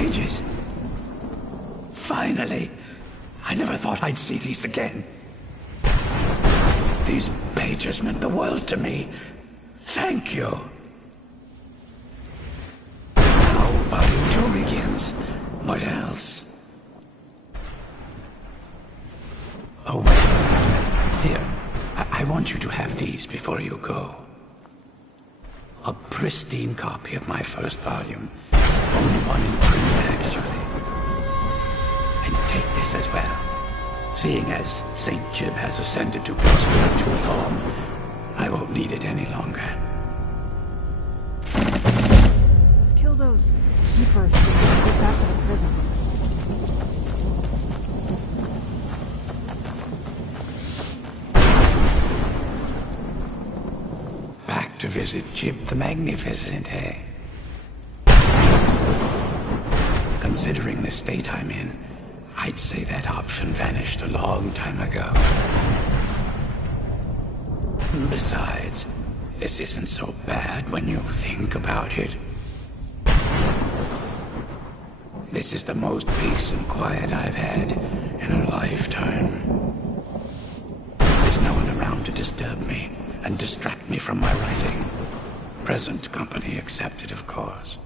pages. Finally. I never thought I'd see these again. These pages meant the world to me. Thank you. Now, Volume 2 begins. What else? Oh, wait. Here. I want you to have these before you go. A pristine copy of my first volume. Only one in print, actually. And take this as well. Seeing as St. Jib has ascended to spiritual form, I won't need it any longer. Let's kill those keeper things and get back to the prison. Back to visit Jib the Magnificent, eh? Considering the state I'm in, I'd say that option vanished a long time ago. Besides, this isn't so bad when you think about it. This is the most peace and quiet I've had in a lifetime. There's no one around to disturb me and distract me from my writing. Present company accepted, of course.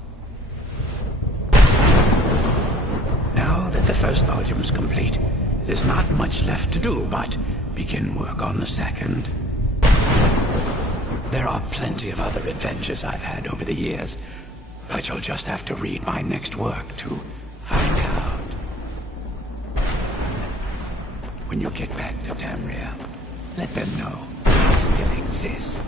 Now that the first volume's complete, there's not much left to do but begin work on the second. There are plenty of other adventures I've had over the years, but you'll just have to read my next work to find out. When you get back to Tamria, let them know I still exist.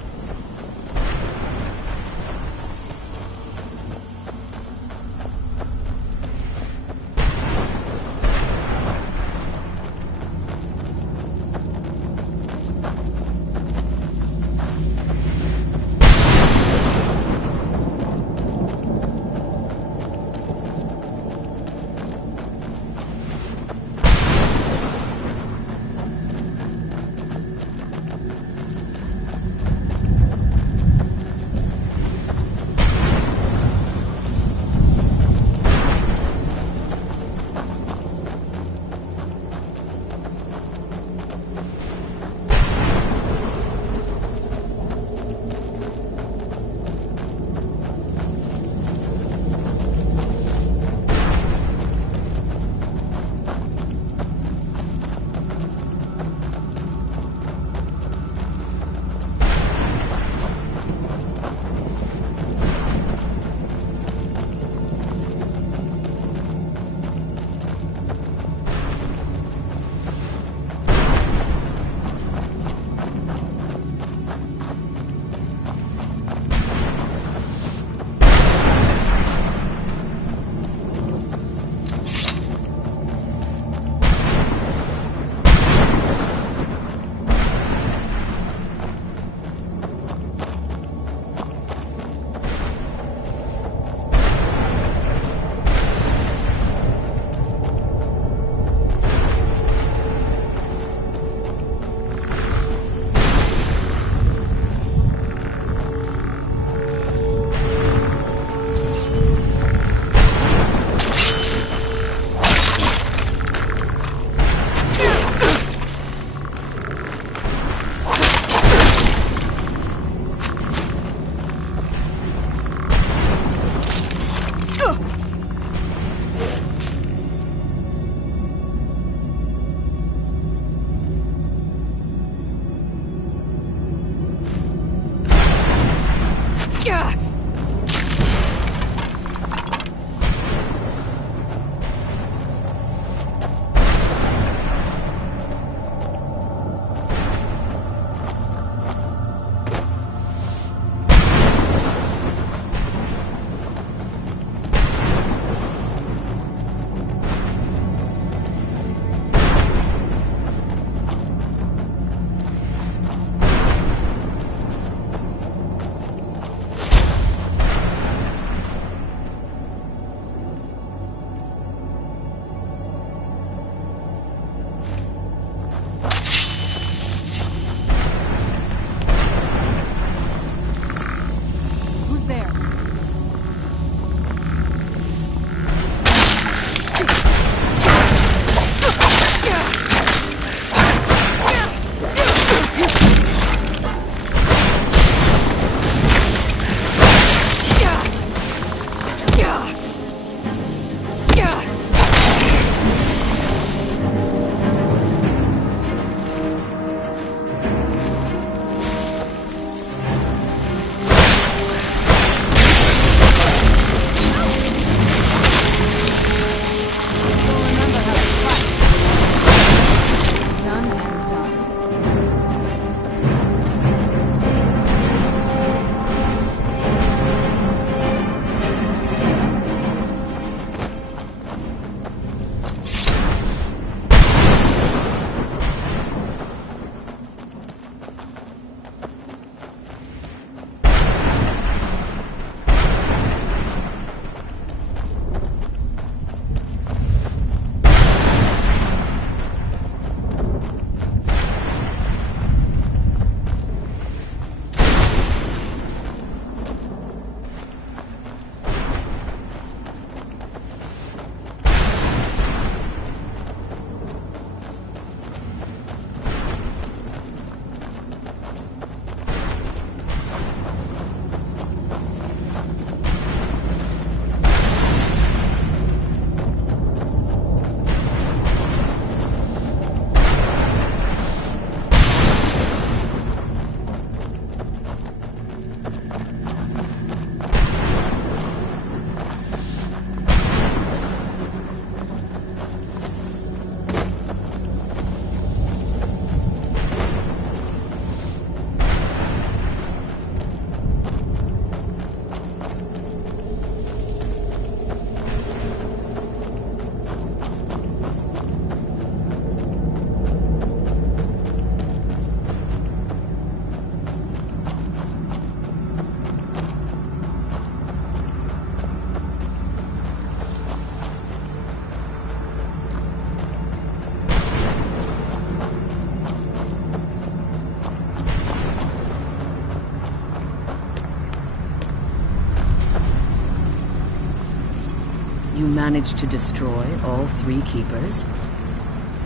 managed to destroy all 3 keepers?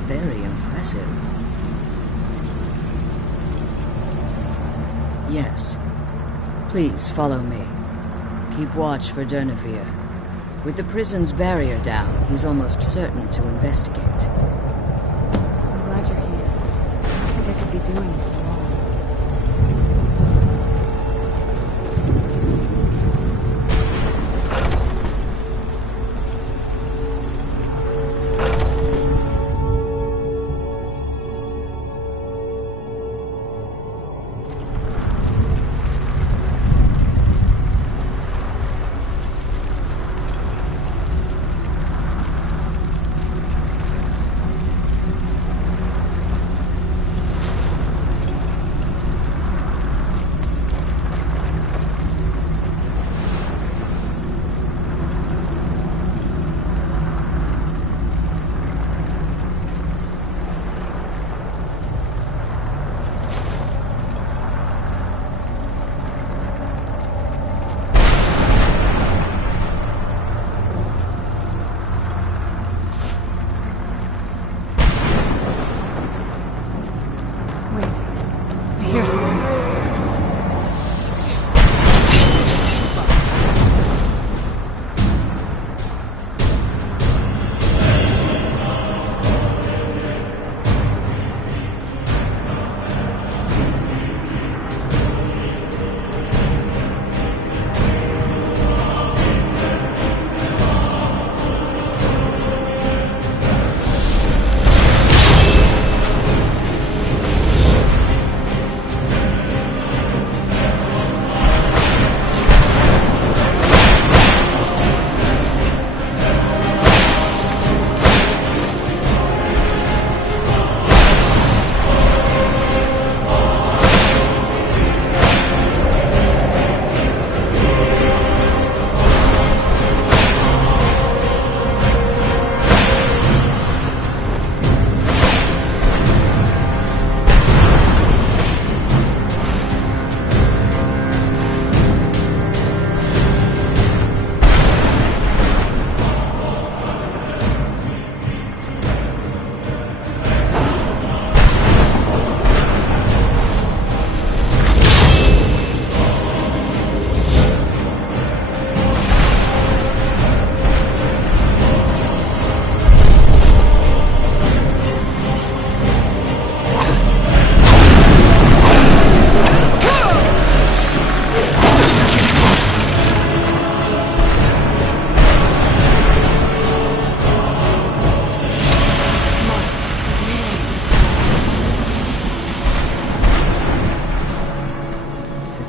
Very impressive. Yes. Please follow me. Keep watch for Durnevere. With the prison's barrier down, he's almost certain to investigate. I'm glad you're here. I don't think I could be doing this alone.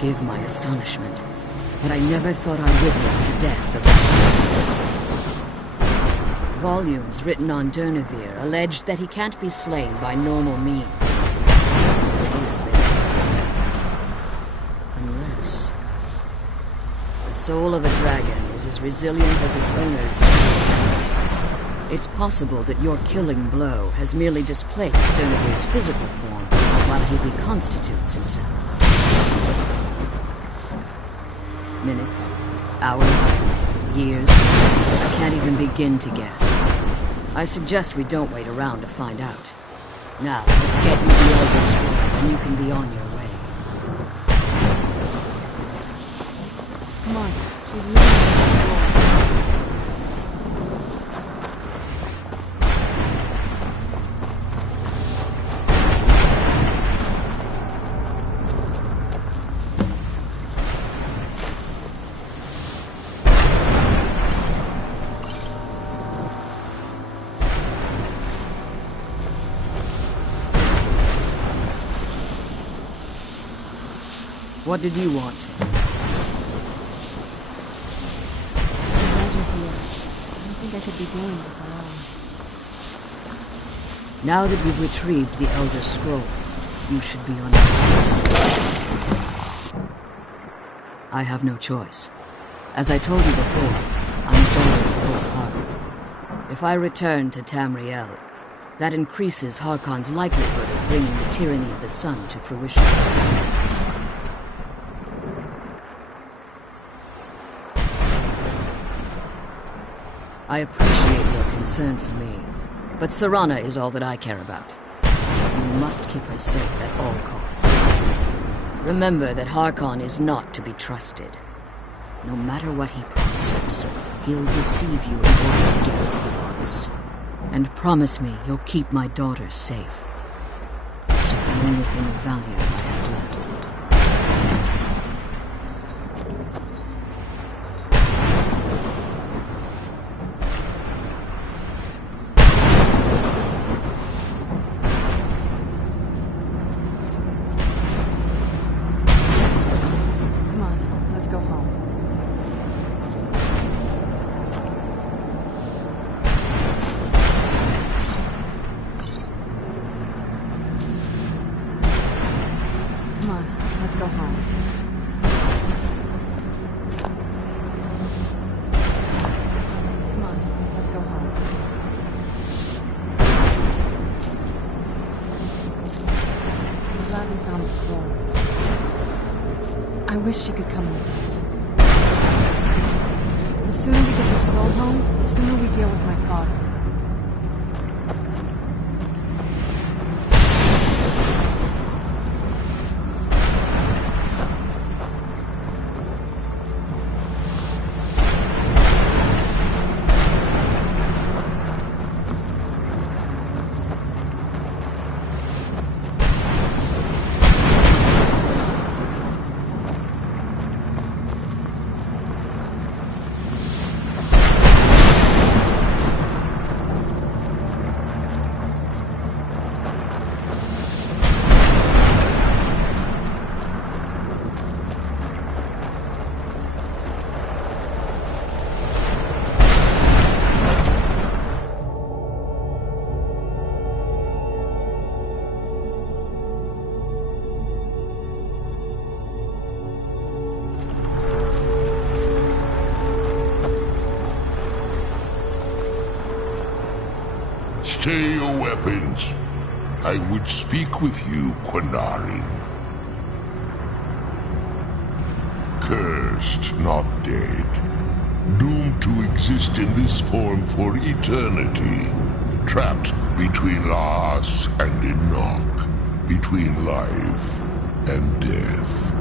Forgive my astonishment, but I never thought I'd witness the death of... Volumes written on Durnevere allege that he can't be slain by normal means. It appears they can say. Unless... The soul of a dragon is as resilient as its owner's soul. It's possible that your killing blow has merely displaced Durnevere's physical form while he reconstitutes himself. Minutes, hours, years. I can't even begin to guess. I suggest we don't wait around to find out. Now, let's get you the Elder Scroll, and you can be on your way. Come on, she's leaving the scroll. What did you want? I'm glad you're here. I don't think I could be doing this alone. Now that you've retrieved the Elder Scroll, you should be on your way. I have no choice. As I told you before, I'm daughter of Cold Harbor. If I return to Tamriel, that increases Harkon's likelihood of bringing the tyranny of the sun to fruition. I appreciate your concern for me, but Serana is all that I care about. You must keep her safe at all costs. Remember that Harkon is not to be trusted. No matter what he promises, he'll deceive you in order to get what he wants. And promise me you'll keep my daughter safe. She's the only thing of value I have left. Come on, let's go home. Come on, let's go home. Come on, let's go home. I'm glad we found the scroll. I wish she could come with us. The sooner we get the scroll home, the sooner we deal with my father. Stay your weapons. I would speak with you, Quinarin. Cursed, not dead. Doomed to exist in this form for eternity. Trapped between Laas and Enoch. Between life and death.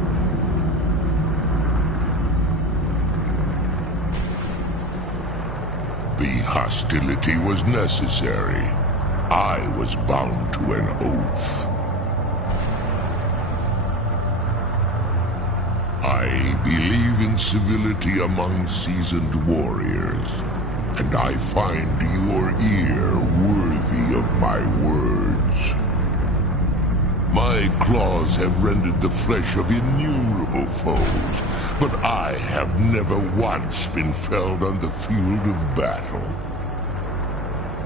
The hostility was necessary. I was bound to an oath. I believe in civility among seasoned warriors, and I find your ear worthy of my words. My claws have rendered the flesh of innumerable foes, but I have never once been felled on the field of battle.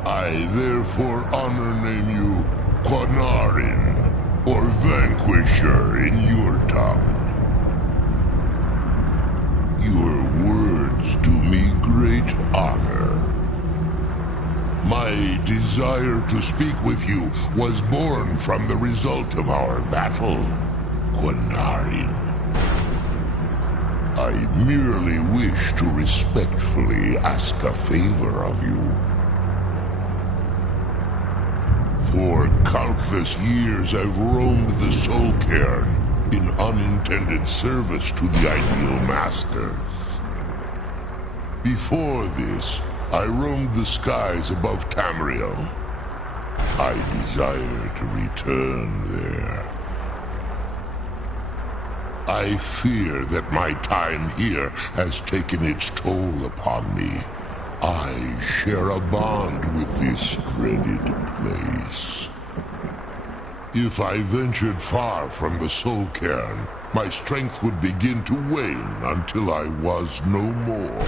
I therefore honor name you Quinarin, or Vanquisher in your tongue. Your words do me great honor. My desire to speak with you was born from the result of our battle, Quinarin. I merely wish to respectfully ask a favor of you. For countless years I've roamed the Soul Cairn in unintended service to the Ideal Masters. Before this, I roamed the skies above Tamriel. I desire to return there. I fear that my time here has taken its toll upon me. I share a bond with this dreaded place. If I ventured far from the Soul Cairn, my strength would begin to wane until I was no more.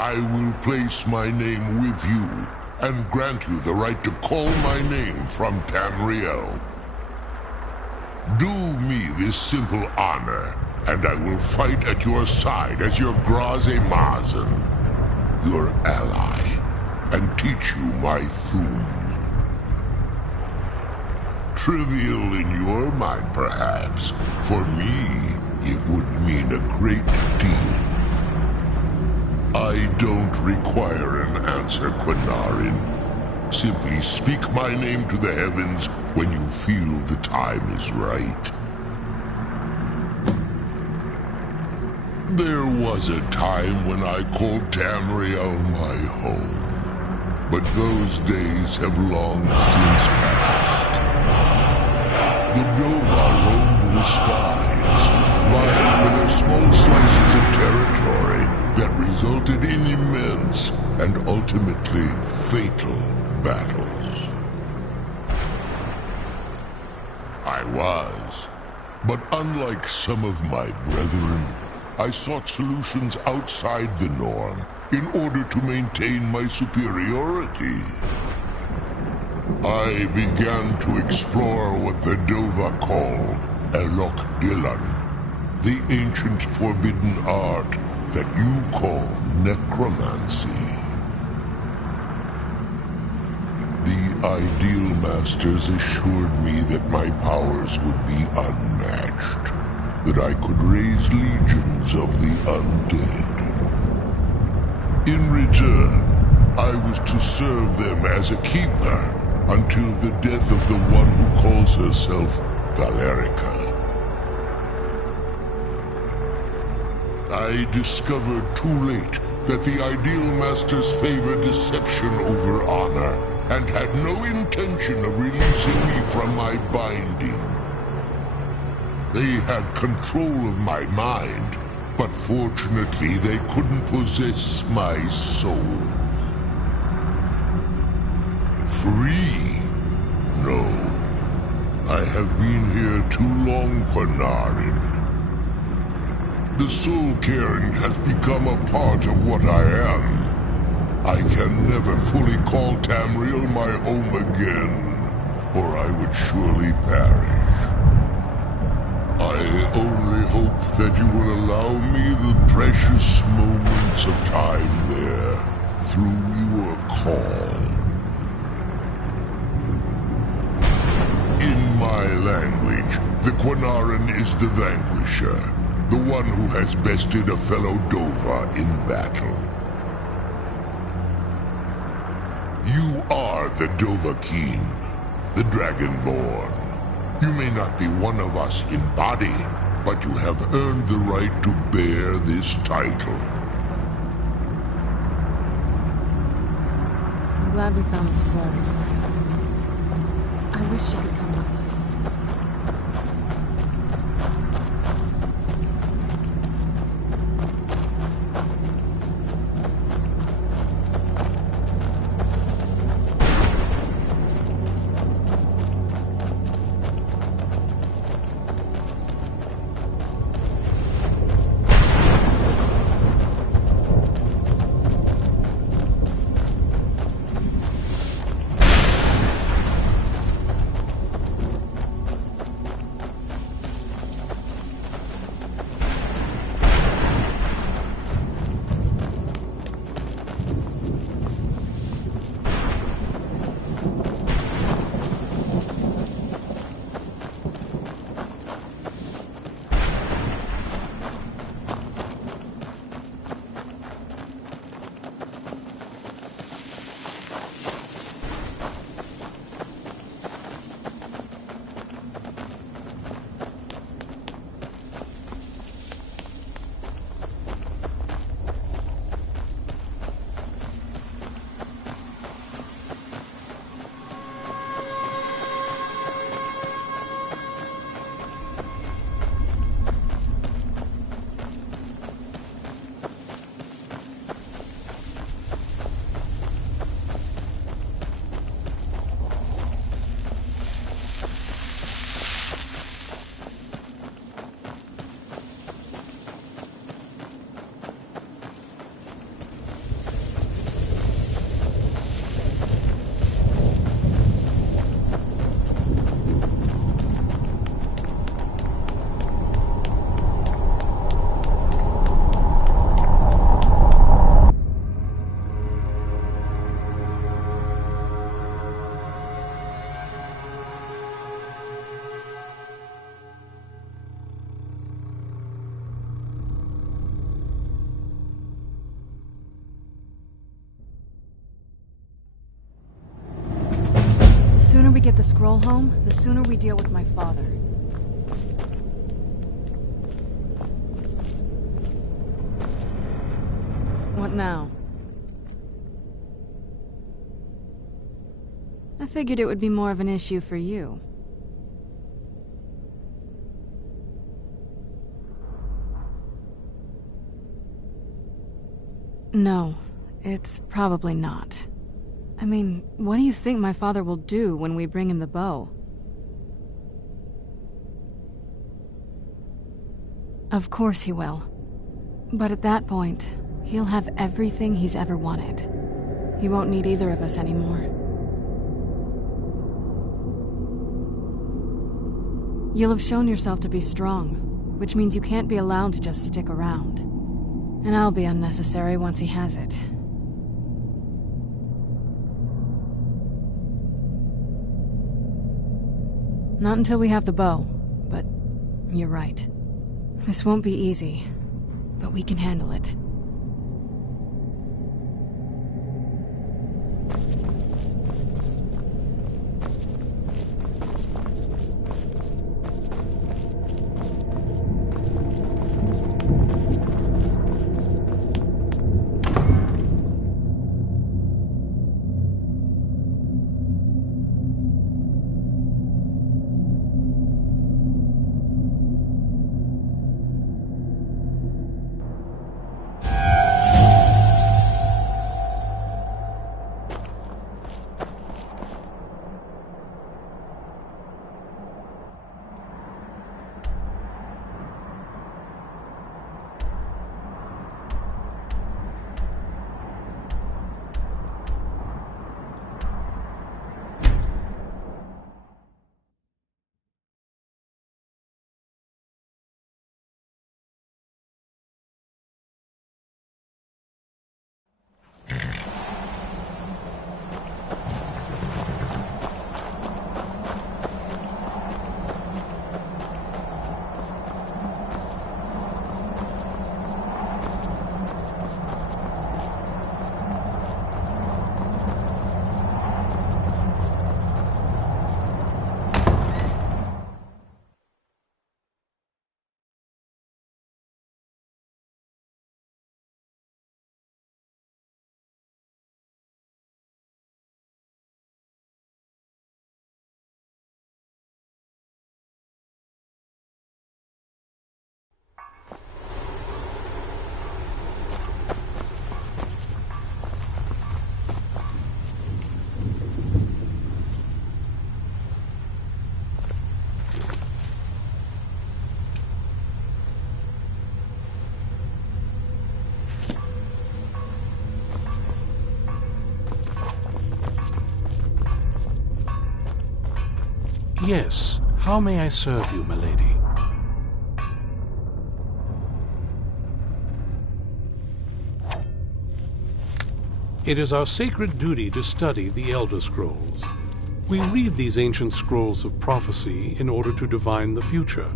I will place my name with you, and grant you the right to call my name from Tamriel. Do me this simple honor, and I will fight at your side as your Graze Mazen, your ally, and teach you my Thum. Trivial in your mind, perhaps. For me, it would mean a great deal. I don't require an answer, Quinarin. Simply speak my name to the heavens when you feel the time is right. There was a time when I called Tamriel my home, but those days have long since passed. The Dova roamed the skies, vying for their small slices of territory that resulted in immense and ultimately fatal battles. I was, but unlike some of my brethren, I sought solutions outside the norm in order to maintain my superiority. I began to explore what the Dova call Elok Dylan, the ancient forbidden art that you call necromancy. The Ideal Masters assured me that my powers would be unmatched, that I could raise legions of the undead. In return, I was to serve them as a keeper until the death of the one who calls herself Valerica. I discovered too late that the Ideal Masters favor deception over honor, and had no intention of releasing me from my binding. They had control of my mind, but fortunately they couldn't possess my soul. Free? No. I have been here too long, Quinarin. The Soul Cairn has become a part of what I am. I can never fully call Tamriel my home again, or I would surely perish. I only hope that you will allow me the precious moments of time there through your call. In my language, the Quinarin is the vanquisher, the one who has bested a fellow Dova in battle. You are the Dovahkiin, the Dragonborn. You may not be one of us in body, but you have earned the right to bear this title. I'm glad we found the scroll. I wish you could come with us. sooner we get the scroll home, the sooner we deal with my father. What now? I figured it would be more of an issue for you. No, it's probably not. I mean, what do you think my father will do when we bring him the bow? Of course he will. But at that point, he'll have everything he's ever wanted. He won't need either of us anymore. You'll have shown yourself to be strong, which means you can't be allowed to just stick around. And I'll be unnecessary once he has it. Not until we have the bow, but you're right. This won't be easy, but we can handle it. Yes, how may I serve you, milady? It is our sacred duty to study the Elder Scrolls. We read these ancient scrolls of prophecy in order to divine the future,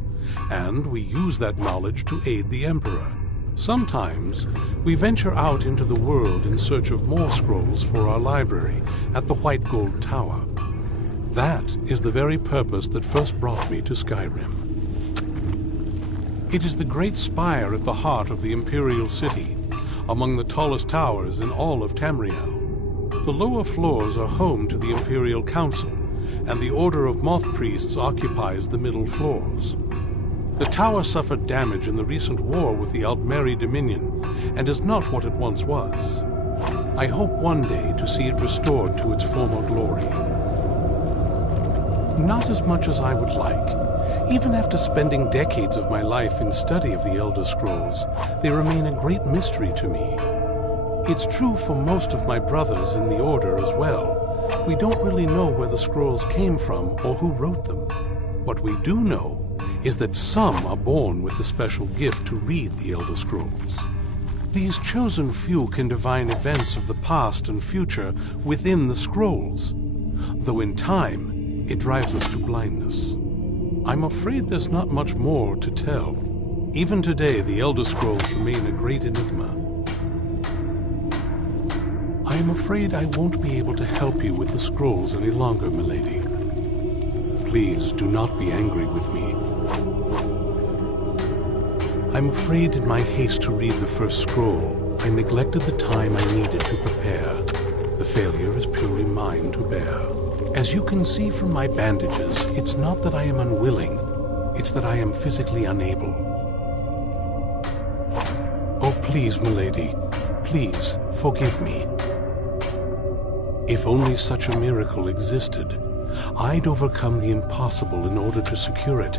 and we use that knowledge to aid the Emperor. Sometimes, we venture out into the world in search of more scrolls for our library at the White Gold Tower. That is the very purpose that first brought me to Skyrim. It is the great spire at the heart of the Imperial City, among the tallest towers in all of Tamriel. The lower floors are home to the Imperial Council, and the Order of Moth Priests occupies the middle floors. The tower suffered damage in the recent war with the Aldmeri Dominion, and is not what it once was. I hope one day to see it restored to its former glory. Not as much as I would like. Even after spending decades of my life in study of the Elder Scrolls, they remain a great mystery to me. It's true for most of my brothers in the Order as well. We don't really know where the scrolls came from or who wrote them. What we do know is that some are born with the special gift to read the Elder Scrolls. These chosen few can divine events of the past and future within the scrolls, though in time, it drives us to blindness. I'm afraid there's not much more to tell. Even today, the Elder Scrolls remain a great enigma. I am afraid I won't be able to help you with the scrolls any longer, milady. Please do not be angry with me. I'm afraid in my haste to read the first scroll, I neglected the time I needed to prepare. The failure is purely mine to bear. As you can see from my bandages, it's not that I am unwilling, it's that I am physically unable. Oh, please, milady, please forgive me. If only such a miracle existed, I'd overcome the impossible in order to secure it,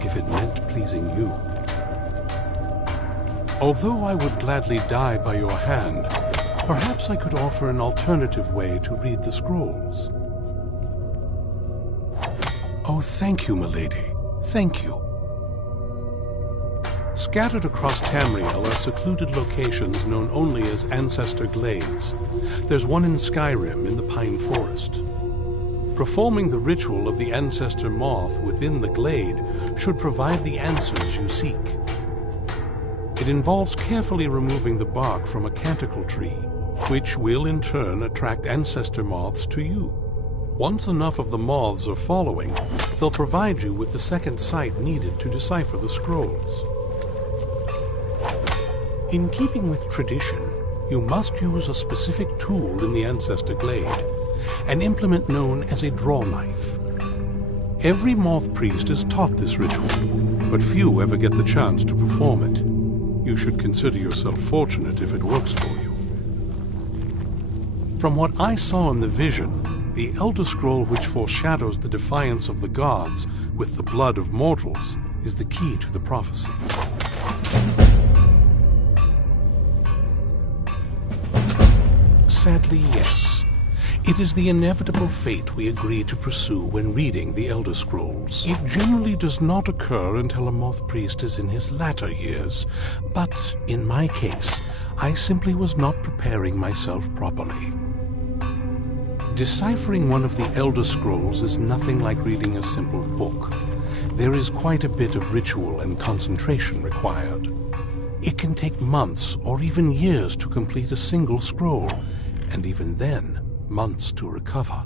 if it meant pleasing you. Although I would gladly die by your hand, perhaps I could offer an alternative way to read the scrolls. Oh, thank you, milady. Thank you. Scattered across Tamriel are secluded locations known only as Ancestor Glades. There's one in Skyrim in the Pine Forest. Performing the ritual of the Ancestor Moth within the glade should provide the answers you seek. It involves carefully removing the bark from a canticle tree, which will in turn attract ancestor moths to you. Once enough of the moths are following, they'll provide you with the second sight needed to decipher the scrolls. In keeping with tradition, you must use a specific tool in the Ancestor Glade, an implement known as a draw knife. Every Moth Priest is taught this ritual, but few ever get the chance to perform it. You should consider yourself fortunate if it works for you. From what I saw in the vision, the Elder Scroll which foreshadows the defiance of the gods with the blood of mortals is the key to the prophecy. Sadly, yes. It is the inevitable fate we agree to pursue when reading the Elder Scrolls. It generally does not occur until a Moth Priest is in his latter years, but in my case, I simply was not preparing myself properly. Deciphering one of the Elder Scrolls is nothing like reading a simple book. There is quite a bit of ritual and concentration required. It can take months or even years to complete a single scroll, and even then, months to recover.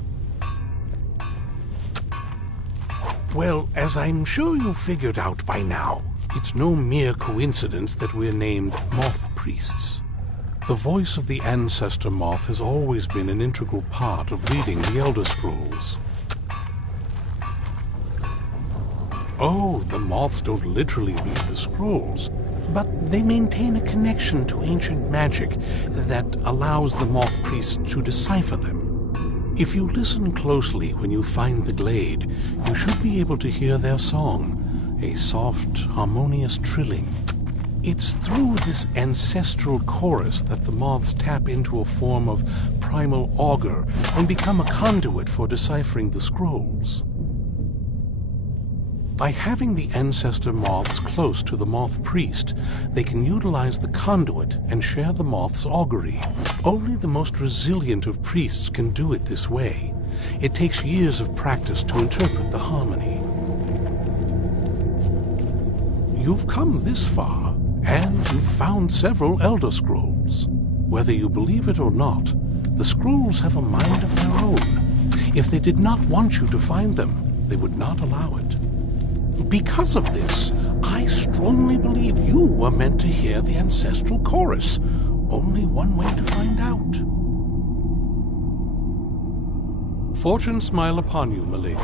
Well, as I'm sure you figured out by now, it's no mere coincidence that we're named Moth Priests. The voice of the Ancestor Moth has always been an integral part of reading the Elder Scrolls. Oh, the moths don't literally read the scrolls, but they maintain a connection to ancient magic that allows the Moth Priests to decipher them. If you listen closely when you find the glade, you should be able to hear their song, a soft, harmonious trilling. It's through this ancestral chorus that the moths tap into a form of primal augur and become a conduit for deciphering the scrolls. By having the ancestor moths close to the Moth Priest, they can utilize the conduit and share the moth's augury. Only the most resilient of priests can do it this way. It takes years of practice to interpret the harmony. You've come this far, and you've found several Elder Scrolls. Whether you believe it or not, the scrolls have a mind of their own. If they did not want you to find them, they would not allow it. Because of this, I strongly believe you were meant to hear the ancestral chorus. Only one way to find out. Fortune smile upon you, milady.